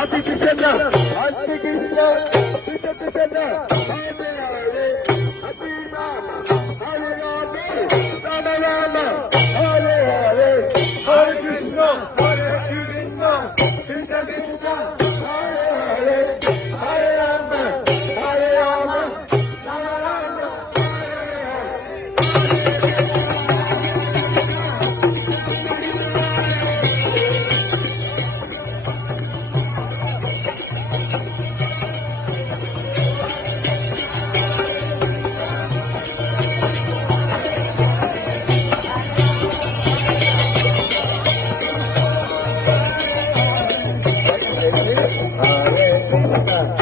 Hare Krishna, Hare Krishna, Krishna Krishna, Hare Hare, Hare Rama, Hare Rama, Rama Rama, Hare Hare, Hare Krishna, Krishna Krishna, Hare Hare, Hare Rama, Hare Rama, Rama Rama, Hare Krishna.